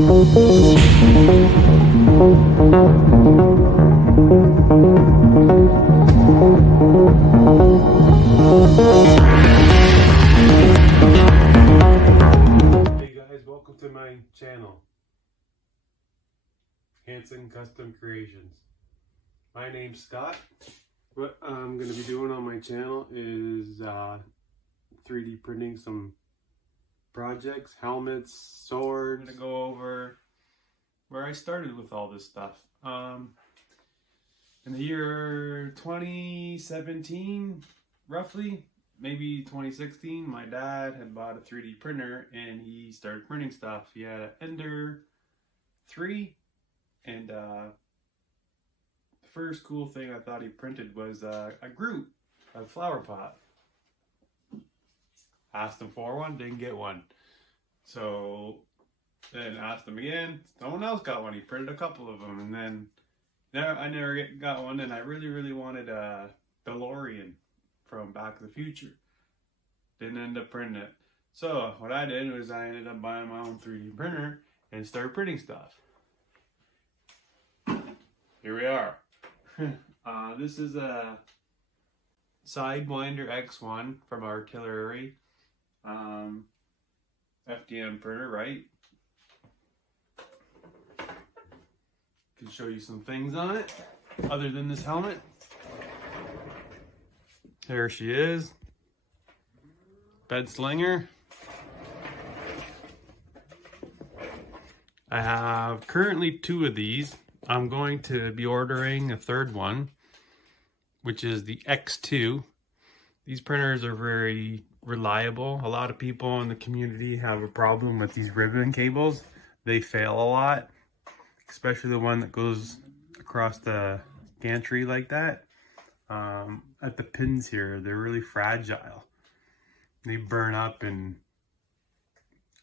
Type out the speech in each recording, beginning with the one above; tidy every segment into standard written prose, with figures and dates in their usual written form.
guys, welcome to my channel, Hanson Custom Creations. My name's Scott. What I'm going to be doing on my channel is 3D printing some projects, helmets, swords. I'm going to go over where I started with all this stuff. In the year 2017, roughly, maybe 2016, my dad had bought a 3D printer and he started printing stuff. He had an Ender 3, and the first cool thing I thought he printed was a Groot, a flower pot. Asked him for one, didn't get one. So then asked him again, someone else got one. He printed a couple of them, and then I never got one, and I really wanted a DeLorean from Back to the Future. Didn't end up printing it. So what I did was I ended up buying my own 3D printer and started printing stuff. Here we are. This is a Sidewinder X1 from Artillery. FDM printer, right? Can show you some things on it other than this helmet. There she is, bed slinger. I have currently 2 of these. I'm going to be ordering a third one, which is the X2. These printers are very reliable. A lot of people in the community have a problem with these ribbon cables. They fail a lot, especially the one that goes across the gantry like that. At the pins here, they're really fragile. They burn up and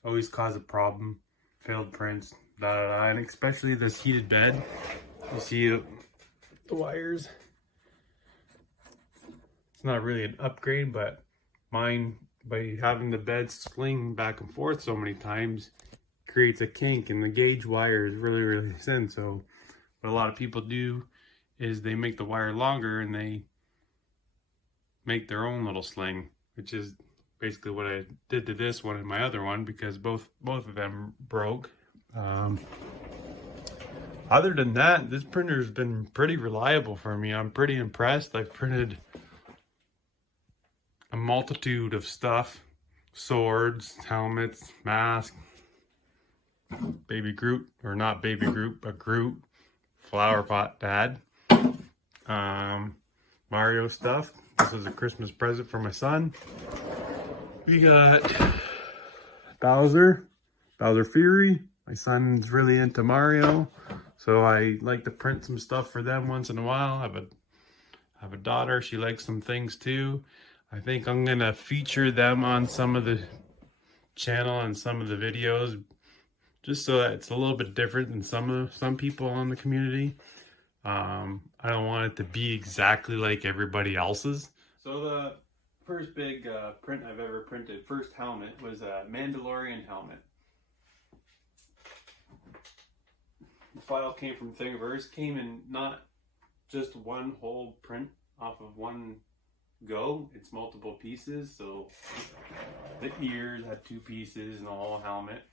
always cause a problem. Failed prints, and especially this heated bed. You see the wires. It's not really an upgrade, but mine, by having the bed sling back and forth so many times, creates a kink, and the gauge wire is really thin. So what a lot of people do is they make the wire longer and they make their own little sling, which is basically what I did to this one and my other one, because both of them broke. Other than that, this printer has been pretty reliable for me. I'm pretty impressed. I've printed a multitude of stuff: swords, helmets, masks, Baby Groot, or not Baby Groot, but Groot, flower pot dad, Mario stuff. This is a Christmas present for my son. We got Bowser Fury. My son's really into Mario, so I like to print some stuff for them once in a while. I have a daughter, she likes some things too. I think I'm gonna feature them on some of the channel and some of the videos, just so that it's a little bit different than some people in the community. I don't want it to be exactly like everybody else's. So the first big print I've ever printed, first helmet, was a Mandalorian helmet. The file came from Thingiverse, came in not just one whole print off of one go, it's multiple pieces. So the ears had 2 pieces and the whole helmet.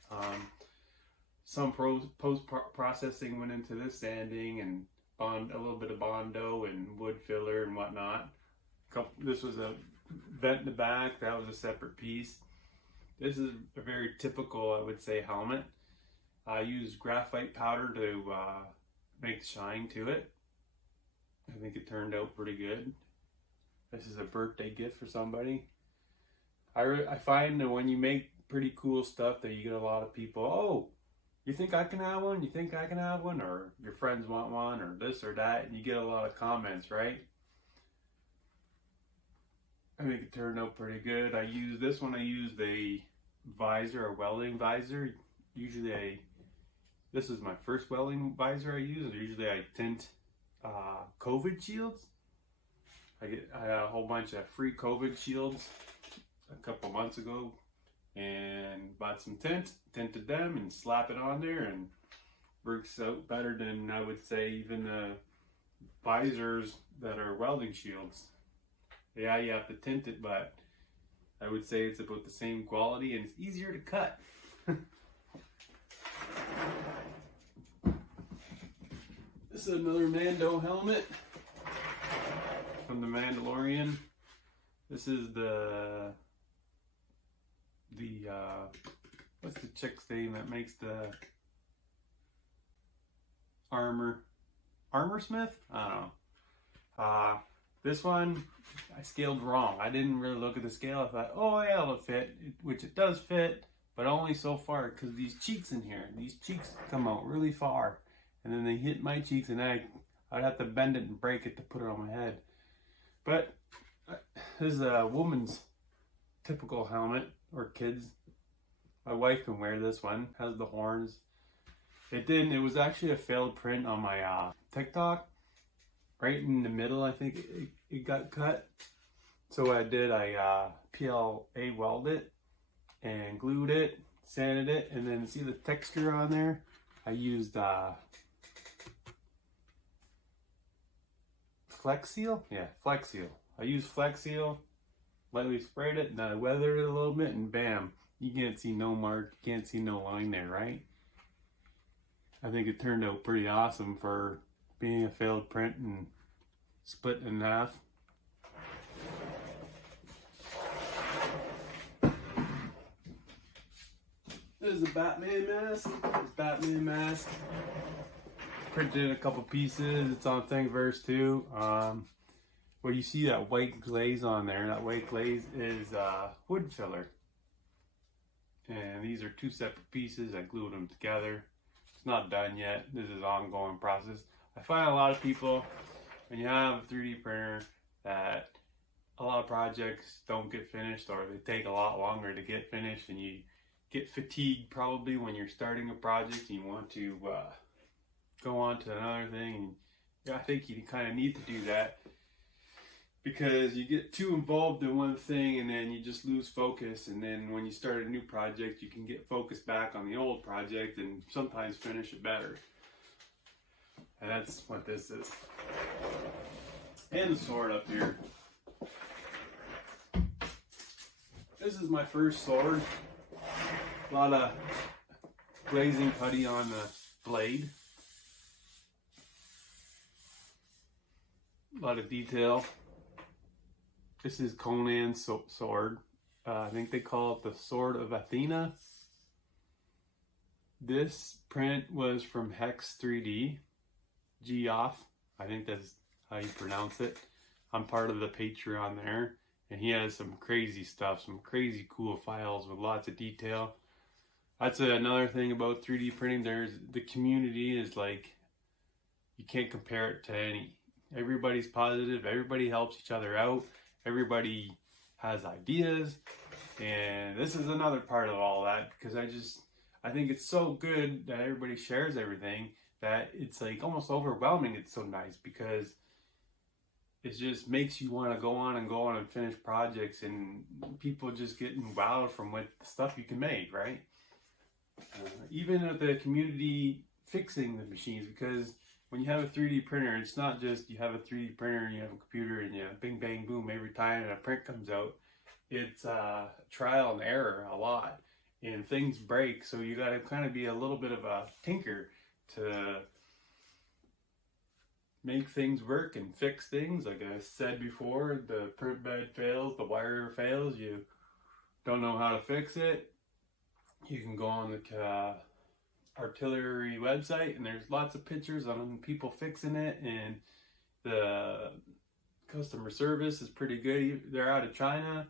Some post-processing went into this, sanding and a little bit of Bondo and wood filler and whatnot. This was a vent in the back, that was a separate piece. This is a very typical, I would say, helmet. I used graphite powder to make shine to it. I think it turned out pretty good. This is a birthday gift for somebody. I find that when you make pretty cool stuff that you get a lot of people, oh, you think I can have one? You think I can have one? Or your friends want one, or this or that, and you get a lot of comments, right? I think it turned out pretty good. I used a visor, a welding visor. Usually this is my first welding visor I use. Usually I tint COVID shields. I had a whole bunch of free COVID shields a couple months ago. and bought some tint, tinted them, and slap it on there, and works out better than, I would say, even the visors that are welding shields. Yeah, you have to tint it, but I would say it's about the same quality, and it's easier to cut. This is another Mando helmet from the Mandalorian. This is the what's the chick's name that makes the armor? Armorsmith? I don't know. This one I scaled wrong. I didn't really look at the scale. I thought, oh yeah, it'll fit, which it does fit, but only so far, because these cheeks in here, these cheeks come out really far, and then they hit my cheeks, and I'd have to bend it and break it to put it on my head. But this is a woman's typical helmet, or kids. My wife can wear this one. Has the horns. It was actually a failed print on my TikTok. Right in the middle, I think it got cut. So what I did, I PLA welded it and glued it, sanded it, and then see the texture on there? I used Flex Seal? Yeah, Flex Seal. I used Flex Seal, lightly sprayed it, and then I weathered it a little bit, and bam, you can't see no mark, you can't see no line there, right? I think it turned out pretty awesome for being a failed print and split in half. This is a Batman mask. This Batman mask. Printed in a couple pieces. It's on Thingiverse too. Well, you see that white glaze on there. That white glaze is wood filler. And these are two separate pieces. I glued them together. It's not done yet. This is an ongoing process. I find a lot of people, when you have a 3D printer, that a lot of projects don't get finished, or they take a lot longer to get finished, and you get fatigued probably when you're starting a project and you want to go on to another thing. And yeah, I think you kind of need to do that, because you get too involved in one thing and then you just lose focus, and then when you start a new project you can get focused back on the old project and sometimes finish it better. And that's what this is. And the sword up here. This is my first sword. A lot of glazing putty on the blade. A lot of detail. This is Conan's sword. I think they call it the Sword of Athena. This print was from Hex 3D. Geoff, I think that's how you pronounce it. I'm part of the Patreon there, and he has some crazy stuff, some crazy cool files with lots of detail. That's another thing about 3D printing. There's the community is like, you can't compare it to any. Everybody's positive. Everybody helps each other out. Everybody has ideas, and this is another part of all that, because I think it's so good that everybody shares everything that it's like almost overwhelming. It's so nice because it just makes you want to go on and finish projects, and people just getting wowed from what stuff you can make, right? Even at the community fixing the machines, because when you have a 3D printer, it's not just you have a 3D printer and you have a computer and you bing bang boom every time a print comes out. It's trial and error a lot, and things break, so you got to kind of be a little bit of a tinker to make things work and fix things. Like I said before, the print bed fails, the wire fails, you don't know how to fix it. You can go on the Artillery website, and there's lots of pictures on people fixing it, and the customer service is pretty good. They're out of China.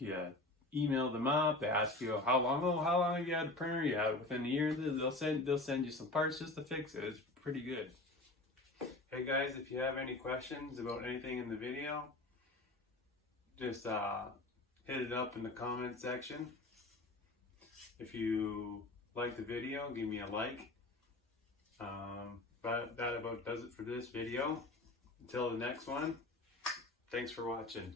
You email them up, they ask you how long have you had a printer? You have within a year. They'll send you some parts just to fix it. It's pretty good. Hey guys, if you have any questions about anything in the video, just hit it up in the comment section. If you like the video, give me a like. But that about does it for this video. Until the next one, thanks for watching.